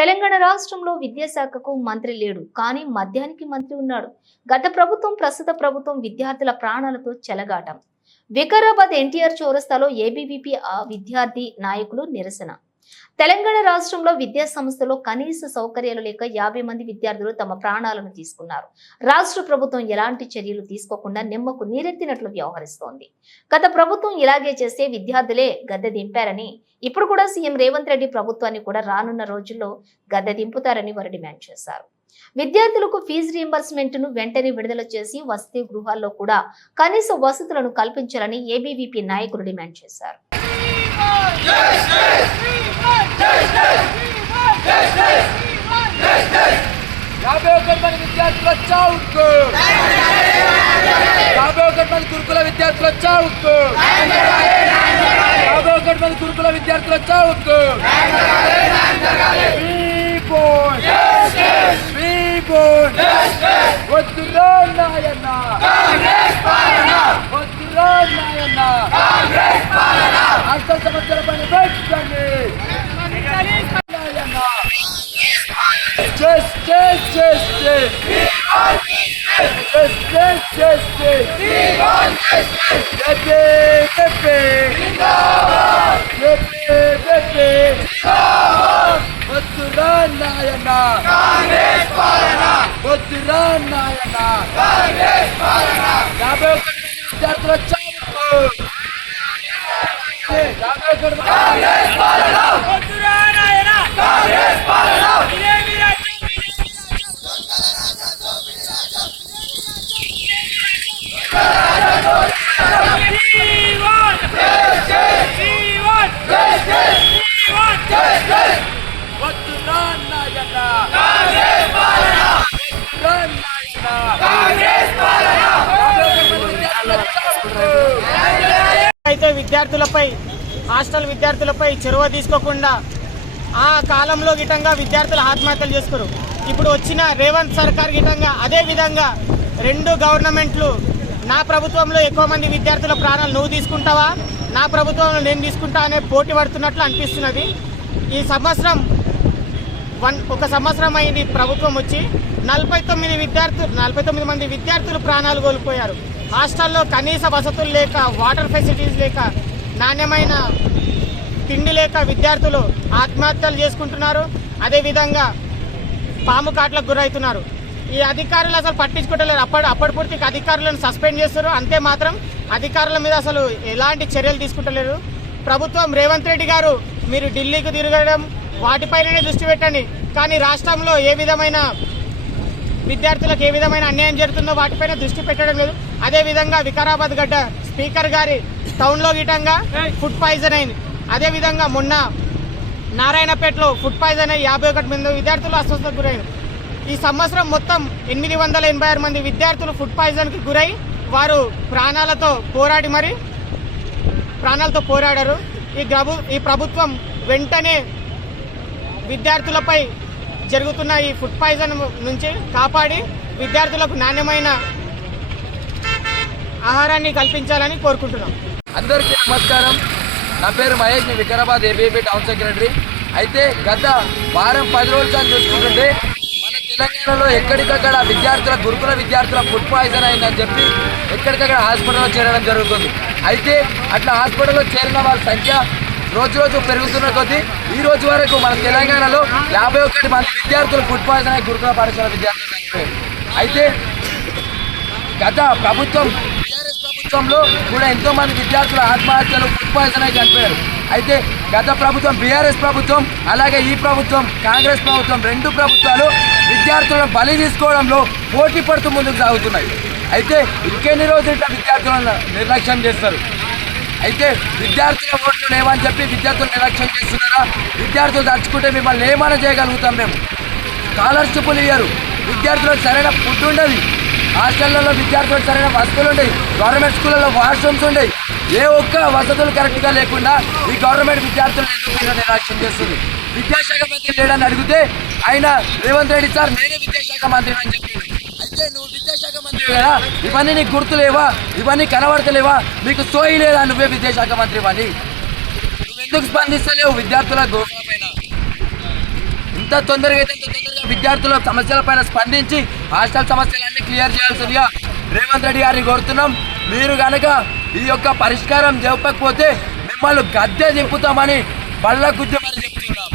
తెలంగాణ రాష్ట్రంలో విద్యాశాఖకు మంత్రి లేడు కానీ మద్యానికి మంత్రి ఉన్నాడు. గత ప్రభుత్వం ప్రస్తుత ప్రభుత్వం విద్యార్థుల ప్రాణాలతో చెలగాటం. వికారాబాద్ ఎన్టీఆర్ చౌరస్తాలో ఏబీవీపీ ఆ విద్యార్థి నాయకులు నిరసన. తెలంగాణ రాష్ట్రంలో విద్యా సంస్థలో కనీస సౌకర్యాలు లేక యాభై మంది విద్యార్థులు తమ ప్రాణాలను తీసుకున్నారు. రాష్ట్ర ప్రభుత్వం ఎలాంటి చర్యలు తీసుకోకుండా నిమ్మకు నీరెత్తినట్లు వ్యవహరిస్తోంది. గత ప్రభుత్వం ఇలాగే చేస్తే విద్యార్థులే గద్దె దింపారని ఇప్పుడు కూడా సీఎం రేవంత్ రెడ్డి ప్రభుత్వాన్ని కూడా రానున్న రోజుల్లో గద్దె దింపుతారని వారు డిమాండ్ చేశారు. విద్యార్థులకు ఫీజు రీంబర్స్మెంట్ను వెంటనే విడుదల చేసి వసతి గృహాల్లో కూడా కనీస వసతులను కల్పించాలని ఏబీవీపీ నాయకులు డిమాండ్ చేశారు. యాభై ఒకటి మంది విద్యార్థుల చావుకు యాభై ఒకటి మంది గురుకుల విద్యార్థుల చావుకు యాభై ఒకటి మంది గురుకుల విద్యార్థుల చావుకు People! People! వద్దురా నాయన్న justice, justice. We want justice. Yippee, yippee. Zindabad. Yippee, yippee. Zindabad. Vasudhanayana. Congress Parana. Vasudhanayana. Congress Parana. Dabeo Jatra Chavko. Dabeo Congress Parana. Vasudhanayana. Congress Parana. అయితే విద్యార్థులపై హాస్టల్ విద్యార్థులపై చొరవ తీసుకోకుండా ఆ కాలంలో గిటంగా విద్యార్థులు ఆత్మహత్యలు చేసుకురు. ఇప్పుడు వచ్చిన రేవంత్ సర్కార్ గిటంగా అదే విధంగా రెండు గవర్నమెంట్లు నా ప్రభుత్వంలో ఎక్కువ మంది విద్యార్థుల ప్రాణాలు నువ్వు తీసుకుంటావా నా ప్రభుత్వంలో నేను తీసుకుంటా అనే పోటీ పడుతున్నట్లు అనిపిస్తున్నది. ఈ సంవత్సరం వన్ ఒక సంవత్సరం అయింది ప్రభుత్వం వచ్చి నలభై తొమ్మిది విద్యార్థులు నలభై తొమ్మిది మంది విద్యార్థులు ప్రాణాలు కోల్పోయారు. హాస్టల్లో కనీస వసతులు లేక వాటర్ ఫెసిలిటీస్ లేక నాణ్యమైన తిండి లేక విద్యార్థులు ఆత్మహత్యలు చేసుకుంటున్నారు. అదేవిధంగా పాము కాట్లకు గురవుతున్నారు. ఈ అధికారులు అసలు పట్టించుకోవట్లేరు అప్పటి అప్పటి పూర్తికి అధికారులను సస్పెండ్ చేస్తారు అంతే మాత్రం అధికారుల మీద అసలు ఎలాంటి చర్యలు తీసుకుంటలేరు ప్రభుత్వం రేవంత్ రెడ్డి గారు మీరు ఢిల్లీకి తిరగడం వాటిపైననే దృష్టి పెట్టండి. కానీ రాష్ట్రంలో ఏ విధమైన విద్యార్థులకు ఏ విధమైన అన్యాయం జరుగుతుందో వాటిపైన దృష్టి పెట్టడం లేదు. అదే విధంగా వికారాబాద్ గడ్డ స్పీకర్ గారి టౌన్లో గిటంగా ఫుడ్ పాయిజన్ అయింది. అదే విధంగా మొన్న నారాయణపేటలో ఫుడ్ పాయిజన్ అయ్యి యాభై ఒకటి మంది విద్యార్థులు అస్వస్థతకు గురైన ఈ సంవత్సరం మొత్తం ఎనిమిది వందల ఎనభై ఆరు మంది విద్యార్థులు ఫుడ్ పాయిజన్కి గురై వారు ప్రాణాలతో పోరాడి మరి ప్రాణాలతో పోరాడారు. ఈ ప్రభు ఈ ప్రభుత్వం వెంటనే విద్యార్థులపై జరుగుతున్న ఈ ఫుడ్ పాయిజన్ నుంచి కాపాడి విద్యార్థులకు నాణ్యమైన ఆహారాన్ని కల్పించాలని కోరుకుంటున్నాం. అందరికీ నమస్కారం. నా పేరు మహేష్ నేను వికారాబాద్ ఏబీపీ టౌన్ సెక్రటరీ. అయితే గత వారం పది రోజుల నుంచి చూసుకుంటుంటే మన తెలంగాణలో ఎక్కడికక్కడ విద్యార్థుల గురుకుల విద్యార్థుల ఫుడ్ పాయిజన్ అయిందని చెప్పి ఎక్కడికక్కడ హాస్పిటల్లో చేరడం జరుగుతుంది. అయితే అట్లా హాస్పిటల్లో చేరిన వాళ్ళ సంఖ్య రోజు రోజు పెరుగుతున్న కొద్దీ ఈ రోజు వరకు మన తెలంగాణలో యాభై ఒకటి మంది విద్యార్థులు ఫుడ్ పాయిజన్ అయ్యి గురుకుల పాఠశాల విద్యార్థులు అయితే గత ప్రభుత్వం ప్రభుత్వంలో కూడా ఎంతో మంది విద్యార్థులు ఆత్మహత్యలు ఫుడ్ పాయిజన్ అయి చనిపోయారు. అయితే గత ప్రభుత్వం బీఆర్ఎస్ ప్రభుత్వం అలాగే ఈ ప్రభుత్వం కాంగ్రెస్ ప్రభుత్వం రెండు ప్రభుత్వాలు విద్యార్థులను బలి తీసుకోవడంలో పోటీ పడుతూ ముందుకు సాగుతున్నాయి. అయితే ఇంకెన్ని రోజులు ఇట్లా విద్యార్థులను నిర్లక్ష్యం చేస్తారు? అయితే విద్యార్థుల ఓట్లు లేవని చెప్పి విద్యార్థులు నిర్లక్ష్యం చేస్తున్నారా? విద్యార్థులు తలుచుకుంటే మిమ్మల్ని ఏమైనా చేయగలుగుతాం మేము. స్కాలర్షిప్లు ఇయ్యరు. విద్యార్థులకు సరైన ఫుడ్ ఉండదు. హాస్టళ్ళలో విద్యార్థులకు సరైన వసతులు ఉండేవి. గవర్నమెంట్ స్కూళ్ళలో వాష్రూమ్స్ ఉండేవి. ఏ ఒక్క వసతులు కరెక్ట్గా లేకుండా ఈ గవర్నమెంట్ విద్యార్థులు ఎందుకు నిర్లక్ష్యం చేస్తుంది? విద్యాశాఖ మంత్రి లేడని అడిగితే ఆయన రేవంత్ రెడ్డి సార్ నేనే విద్యాశాఖ మంత్రి అని చెప్పాడు. అయితే నువ్వు విద్యాశాఖ మంత్రి కదా ఇవన్నీ నీకు గుర్తులేవా? ఇవన్నీ కనబడతలేవా? నీకు సోయి లేదా నువ్వే విద్యాశాఖ మంత్రి అని. నువ్వెందుకు స్పందిస్తలేవు? విద్యార్థుల గోపాల ఎంత తొందరగా అయితే తొందరగా విద్యార్థుల సమస్యలపైన స్పందించి హాస్టల్ సమస్యలన్నీ క్లియర్ చేయాల్సిందిగా రేవంత్ రెడ్డి గారిని కోరుతున్నాం. మీరు కనుక ఈ యొక్క పరిష్కారం చెప్పకపోతే మిమ్మల్ని గద్దె దింపుతామని బళ్ళ గుద్ది మరి చెప్తున్నాం.